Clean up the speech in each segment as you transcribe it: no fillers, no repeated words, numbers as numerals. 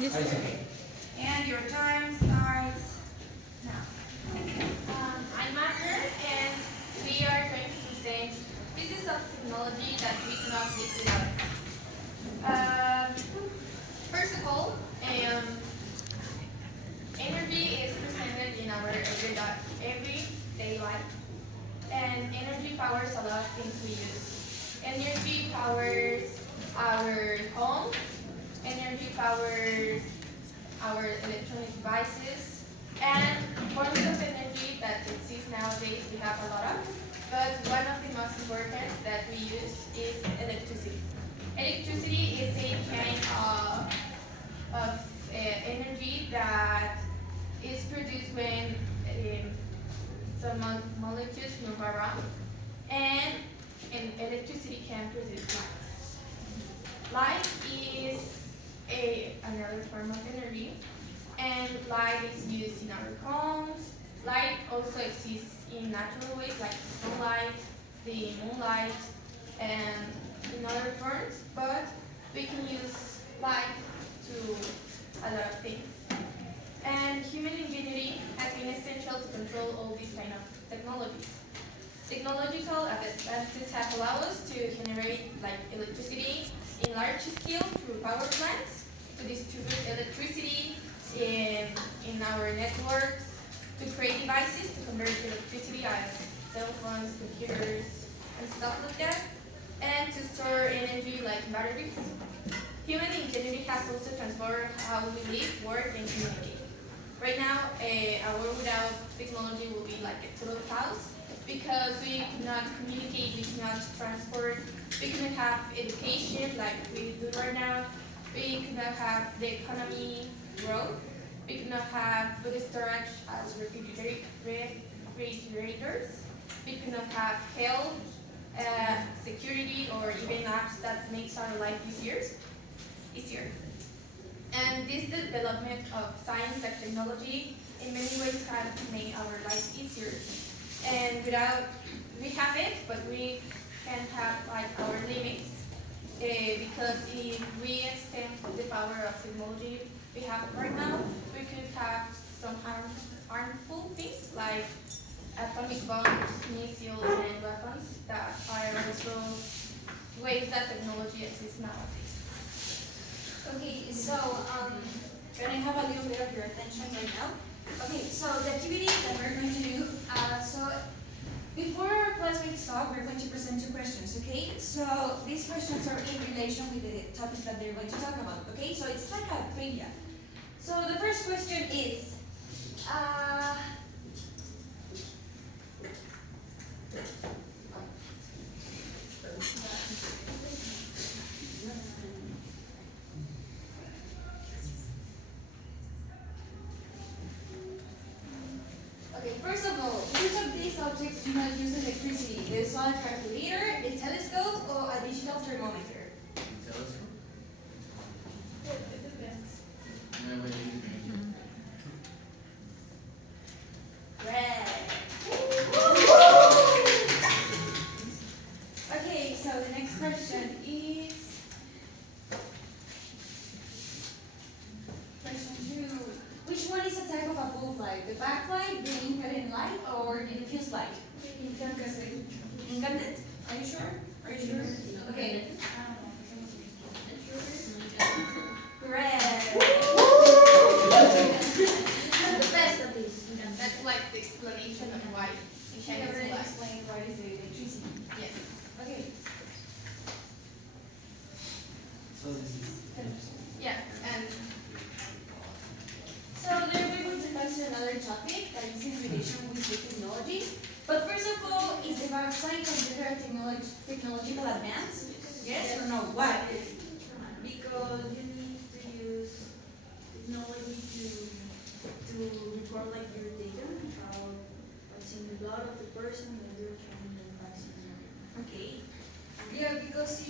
Yes, sir. And your time starts now. I'm Marker, and we are going to present pieces of technology that we cannot live without. Um, First of all, energy is presented in our everyday life, and energy powers a lot of things we use. Energy powers our homes, energy powers our electronic devices, and forms of energy that exist nowadays we have a lot of, but one of the most important that we use is electricity. Electricity is a kind of energy that is produced when some molecules move around, and electricity can produce light. Light is another form of energy, and light is used in our homes. Light also exists in natural ways like sunlight, the moonlight, and in other forms, but we can use light to a lot of things. And human ingenuity has been essential to control all these kind of technologies. Technological advances have allowed us to generate electricity in large scale through power plants, to distribute electricity in our networks, to create devices to convert electricity as cell phones, computers, and stuff like that, and to store energy like batteries. Human ingenuity has also transformed how we live, work, and communicate. Right now, a world without technology will be like a total chaos because we cannot communicate, we cannot transport, we cannot have education like we do right now, we cannot have the economy grow, we cannot have food storage as refrigerators, we cannot have health, security, or even apps that makes our life easier. And this development of science and technology in many ways have made our life easier. And we have it, but we can have our limits. Because if we extend the power of technology we have right now, we could have some harmful things like atomic bombs, missiles, and weapons that are also ways that technology exists nowadays. Okay, so can I have a little bit of your attention right now? Okay, so the activity that we're going to do, so before our classmates talk, we're going to present two questions, okay? So these questions are in relation with the topics that they're going to talk about, okay? So it's like a trivia. So the first question is, okay, first of all, which of these objects do not use electricity? The solar calculator, a telescope, or a digital thermometer? Telescope? It depends. No, wait, Red. Okay, so the next question is question 2. Which one is a type of a bulb light? The backlight, the incandescent light, or the diffuse light? Incandescent? Are you sure? Are you sure? Okay. Correct. The best of these. That's like the explanation of why She incandescent already light. explained what is the electricity. Yes. Okay. So this is Yeah, and So then we're going to pass to another topic that is in relation with the technology. But first of all, is the vaccine considered a technological advance? Yes or no? Why? Because you need to use technology to record like your data, what's in the blood of the person that you're trying to vaccine. Okay. Yeah, because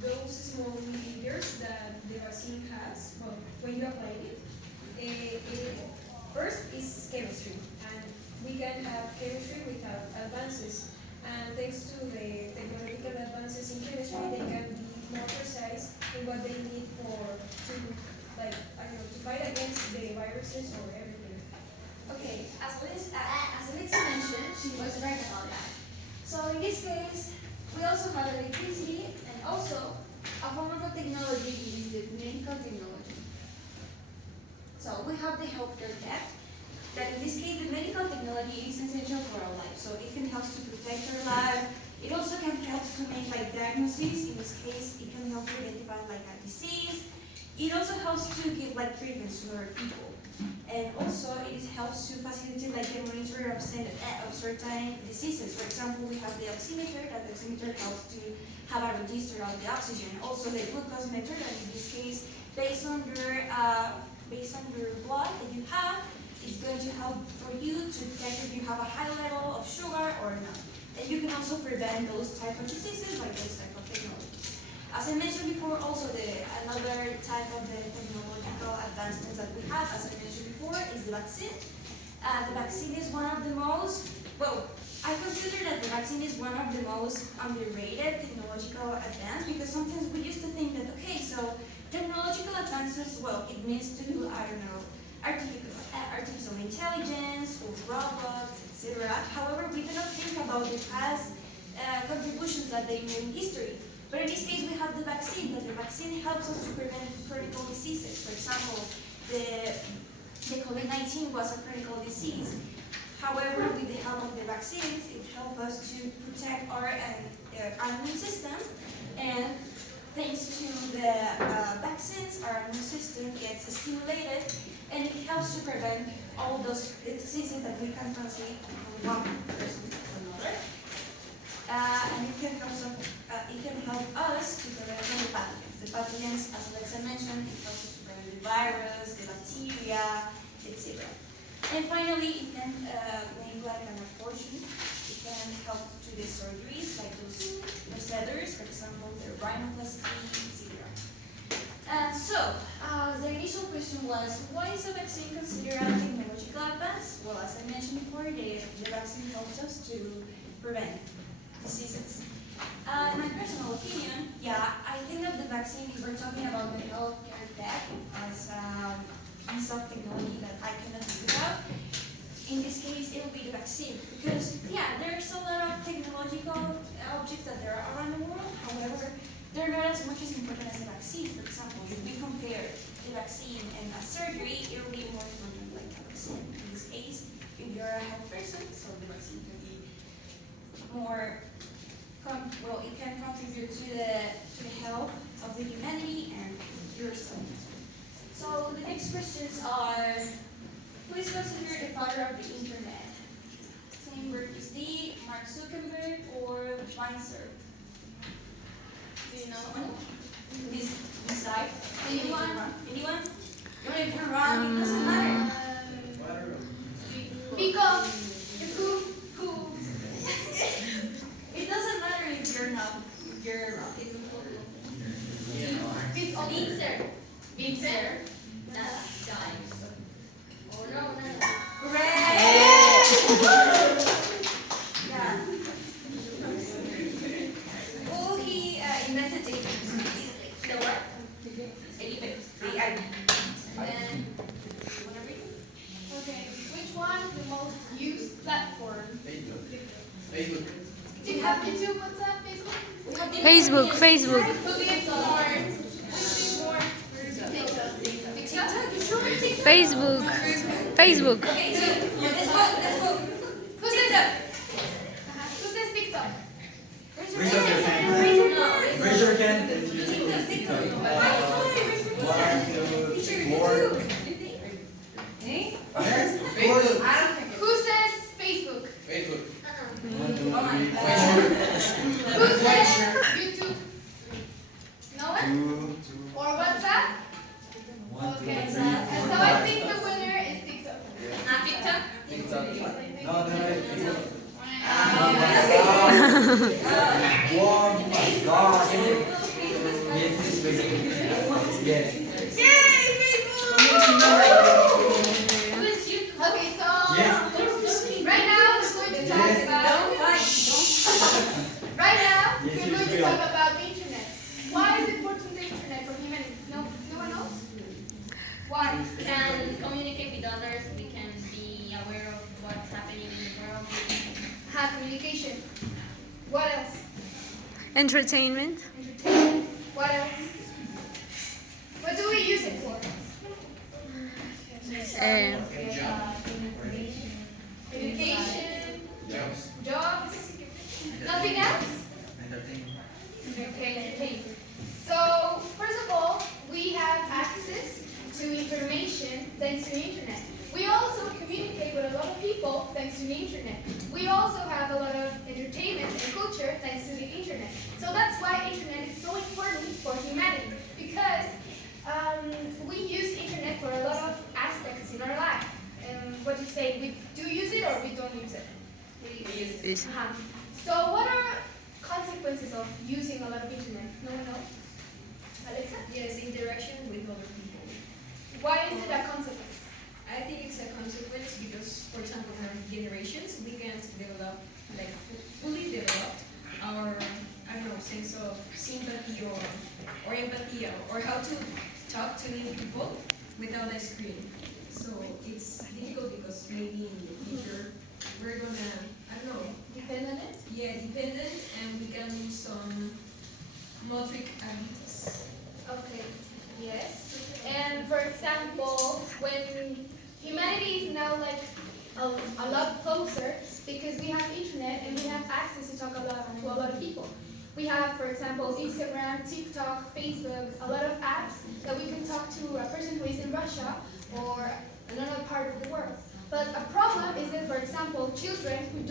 those small milliliters that the vaccine has, well, when you apply it, first is chemistry, and we can have chemistry without advances. And thanks to the technological advances in chemistry, they can be more precise in what they need to like also have electricity, and also a form of a technology is the medical technology. So we have the healthcare tech, that in this case the medical technology is essential for our life. So it can help to protect our life. It also can help to make like diagnoses. In this case, it can help to identify like a disease. It also helps to give like treatments to other people. And also it helps to facilitate like the monitoring of certain diseases. For example, we have the oximeter, that the oximeter helps to have a register of the oxygen. Also the glucose meter, that in this case, based on your blood that you have, it's going to help for you to detect if you have a high level of sugar or not. And you can also prevent those type of diseases by those type of technologies. As I mentioned before, also another type of the technological advancements that we have, as I mentioned before, is the vaccine. The vaccine is one of the most, well, I consider that the vaccine is one of the most underrated technological advance, because sometimes we used to think that, okay, so technological advances, well, it means to, I don't know, artificial intelligence or robots, etc. However, we do not think about the past contributions that they made in history. But in this case, we have the vaccine, that the vaccine helps us to prevent critical diseases. For example, the COVID-19 was a critical disease. However, with the help of the vaccines, it helps us to protect our immune system, and thanks to the vaccines, our immune system gets stimulated, and it helps to prevent all those diseases that we can transmit from one person to another. And it can help us to prevent the pathogens. The pathogens, as Alexa mentioned, it helps us to prevent the virus, the bacteria, etc. And finally, it can make like an abortion. It can help to the surgeries, like those procedures, for example, the rhinoplasty, etc. So, the initial question was, why is a vaccine considered a technological advance? Well, as I mentioned before, the vaccine helps us to prevent diseases. In my personal opinion, yeah, I think that the vaccine, if we're talking about the healthcare tech as a piece of technology that I cannot do without, in this case, it will be the vaccine. Because, yeah, there's a lot of technological objects that there are around the world. However, they're not as much as important as the vaccine. For example, if we compare the vaccine and a surgery, it will be more important like a vaccine. In this case, if you're a health person, so the vaccine can be more, well, it can contribute to the health of the humanity and yourself. So the next questions are, who is considered the father of the internet? Tim Berners-Lee, Mark Zuckerberg, or Weinberg? Do you know someone? This side? Anyone? Anyone? If you're wrong, it doesn't matter. Because Who? It doesn't matter if you're not. You're wrong. Pizza. Oh no. Correct. Yeah. Well, he invented the what? And Okay. Which one is the most used platform? Facebook. Do you have YouTube, WhatsApp, Facebook? we have the Facebook, Facebook. Who gets more? Which is more? TikTok. TikTok? You sure? TikTok? Facebook. Facebook. Okay, so let's go. Who says that? Who says TikTok? Raise up your hand. Raise your hand if you do TikTok. 1, 2, 4. Hey? Facebook. Who says Facebook? Facebook. Oh 1, 2, my 3, God. 4. Who says YouTube? No one? 2, Or WhatsApp? 1, 2, 3, Okay. 4, So I think 5. the winner is TikTok. Not TikTok? TikTok. No, Facebook. Wow. Oh my God. Yes, it's Facebook. Yes. Who's you? Okay, so Yes. right now we're going to talk Yes. about right now Yes, we're yes, going we to are. talk about the internet. Why is it important the internet for humanity? No one knows? Why? We can communicate with others, we can be aware of what's happening in the world. Have communication. What else? Entertainment. Entertainment. What else? What do we use it for? Education. Jobs. Nothing else? Entertainment. Okay, entertainment. So, first of all, we have access to information thanks to the internet. We also communicate with a lot of people thanks to the internet. We also have a lot of entertainment and culture thanks to the internet. So that's why internet is so important for humanity, because we use internet for a lot of aspects in our life. What do you say? We do use it or we don't use it? We use it. Yes. So what are consequences of using a lot of internet? No one knows? Alexa? Yes, interaction with other people. Why is it a consequence? I think it's a consequence because, for example, in our generations, we can develop, like, fully develop our, I don't know, sense of sympathy or empathy or how to talk to new people without a screen. So it's difficult because maybe in the future we're gonna, I don't know, Depend on it? dependent, and we can lose some motoric abilities. Okay, yes. And for example, when humanity is now like a lot closer because we have internet and we have access to talk to a lot of people. We have, for example, Instagram, TikTok, Facebook, a lot of apps that we can talk to a person who is in Russia or another part of the world. But a problem is that, for example, children who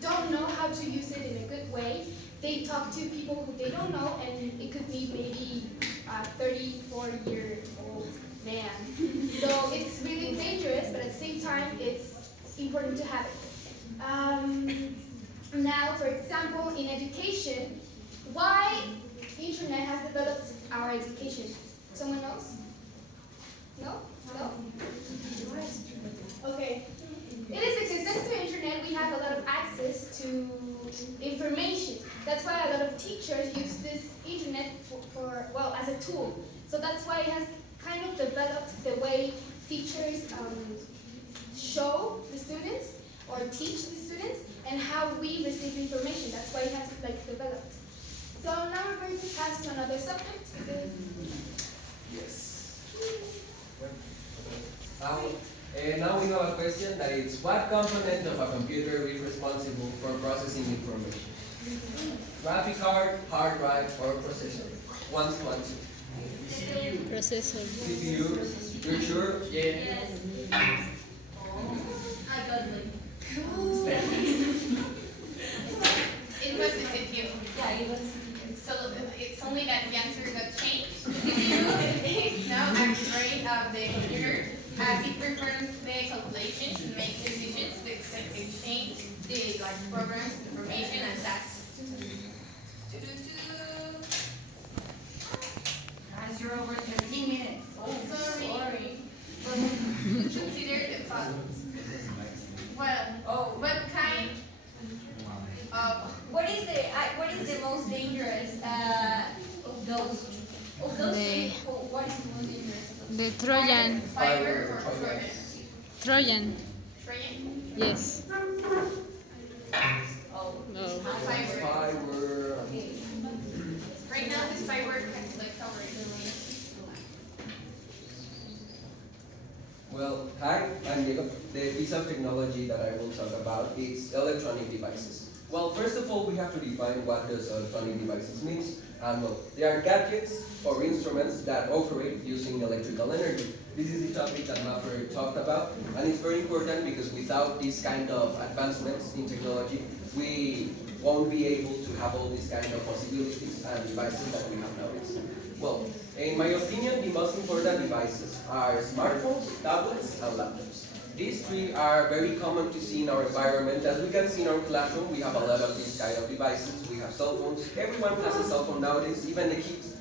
don't know how to use it in a good way, they talk to people who they don't know, and it could be maybe a 34-year-old man. So it's really dangerous, but at the same time, it's important to have it. Now, for example, in education, why internet has developed our education? Someone knows? No? No? Okay. It is because thanks to the internet, we have a lot of access to information. That's why a lot of teachers use this internet well, as a tool. So that's why it has kind of developed the way teachers show the students or teach the students and how we receive information. That's why it has developed. So now we're going to pass to another subject. Yes. Now we have a question that is, what component of a computer is responsible for processing information? Graphic card, hard drive, or processor? One to answer. Processor. CPU. You're sure? Yeah. I got it. It was the CPU. Yeah, it was. So it's only that the answer got changed. CPU is now a brain of the computer as it performs the calculations and makes decisions to exchange the programs, information, and tasks. Guys, you're over 13 minutes. Oh, sorry. Consider the following. Well, what kind of What is the most dangerous of those things? What is the most dangerous of those? The Trojan. fiber or Trojan? Trojan. Trojan? Yes. Oh. No. Fiber. Fiber. Right now, this fiber has covered. Well, hi, I'm Diego. The piece of technology that I will talk about is electronic devices. Well, first of all, we have to define what does electronic devices means. Well, they are gadgets or instruments that operate using electrical energy. This is the topic that Maffer talked about, and it's very important because without these kind of advancements in technology, we won't be able to have all these kind of possibilities and devices that we have nowadays. Well, in my opinion, the most important devices are smartphones, tablets, and laptops. These three are very common to see in our environment. As we can see in our classroom, we have a lot of these kind of devices. We have cell phones. Everyone has a cell phone nowadays, even the kids.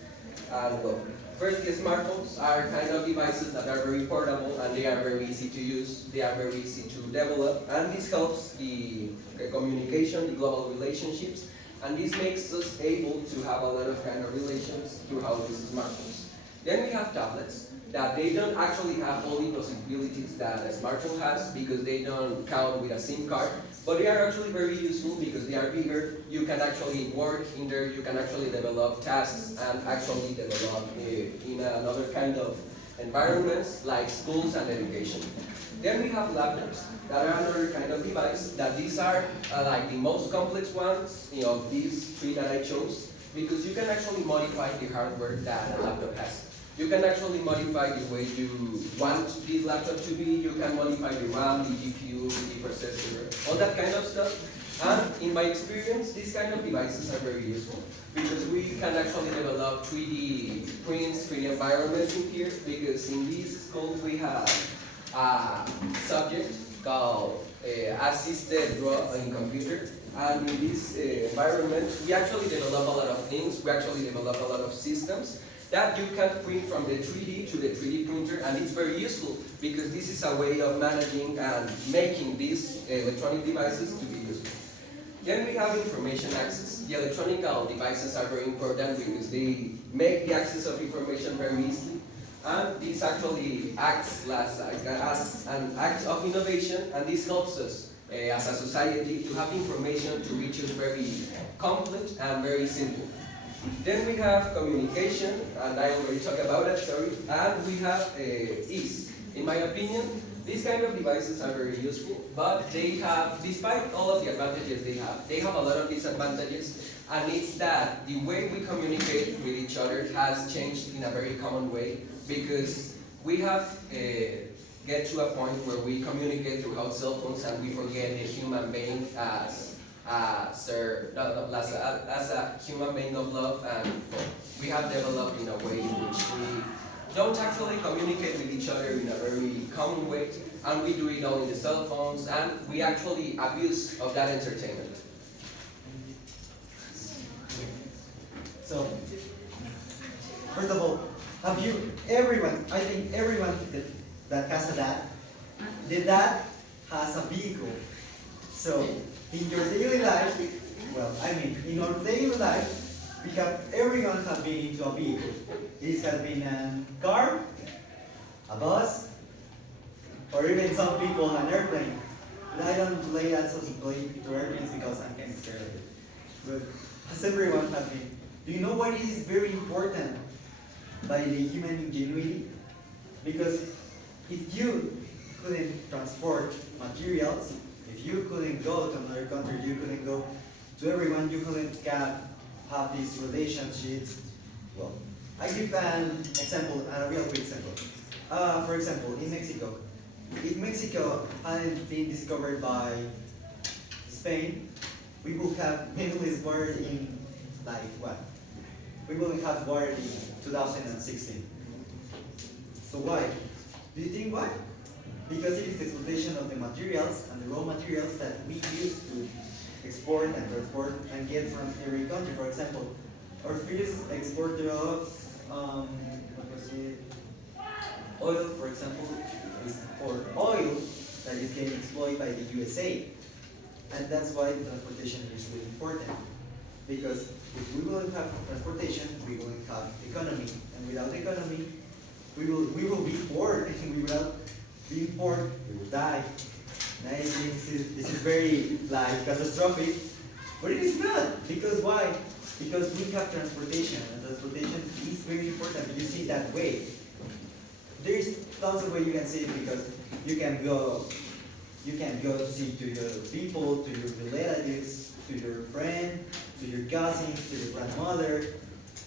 And well, firstly, smartphones are kind of devices that are very portable and they are very easy to use. They are very easy to develop, and this helps the communication, the global relationships, and this makes us able to have a lot of kind of relations throughout these smartphones. Then we have tablets that they don't actually have all the possibilities that a smartphone has because they don't count with a SIM card. But they are actually very useful because they are bigger. You can actually work in there, you can actually develop tasks and actually develop in another kind of environments like schools and education. Then we have laptops that are another kind of device that these are like the most complex ones of these three that I chose because you can actually modify the hardware that a laptop has. You can actually modify the way you want this laptop to be. You can modify the RAM, the GPU, the processor, all that kind of stuff. And in my experience, these kind of devices are very useful because we can actually develop 3D prints, 3D environments in here because in this school we have a subject called assisted draw in computer. And in this environment, we actually develop a lot of things. We actually develop a lot of systems that you can print from the 3D to the 3D printer, and it's very useful because this is a way of managing and making these electronic devices to be useful. Then we have information access. The electronic devices are very important because they make the access of information very easy, and this actually acts as an act of innovation, and this helps us as a society to have information to reach us very complete and very simple. Then we have communication, and I already talked about it, sorry, and we have ease. In my opinion, these kind of devices are very useful, but they have, despite all of the advantages they have a lot of disadvantages, and it's that the way we communicate with each other has changed in a very common way, because we have get to a point where we communicate throughout cell phones and we forget the human being as a human being of love, and we have developed in a way in which we don't actually communicate with each other in a very common way, and we do it all in the cell phones, and we actually abuse of that entertainment. So, first of all, I think everyone that has a dad, the dad has a vehicle. So, in your daily life, in our daily life, everyone has been into a vehicle. This has been a car, a bus, or even some people an airplane. But I don't play that sort of play to airplanes because I'm kind of scared of it. But as everyone has been, do you know why it is very important by the human ingenuity? Because if you couldn't transport materials, if you couldn't go to another country, you couldn't go to everyone, you couldn't have these relationships. Well, I give an example, a real quick example. For example, in Mexico, if Mexico hadn't been discovered by Spain, we would have many less water in, like what? We will have water in 2016. So why? Do you think why? Because it is the exploitation of the materials and the raw materials that we use to export and transport and get from every country. For example, our first exporter of oil, for example, is for oil that is getting exploited by the USA. And that's why the transportation is really important. Because if we won't have transportation, we won't have economy. And without economy, we will be poor. And without being poor, we will die. And I think this is very catastrophic. But it is not. Because why? Because we have transportation. And transportation is very important. You see it that way. There is tons of ways you can see it, because you can go to see to your people, to your relatives, to your friend, to your cousins, to your grandmother,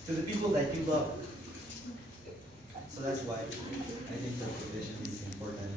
to the people that you love. So that's why I think transportation is important.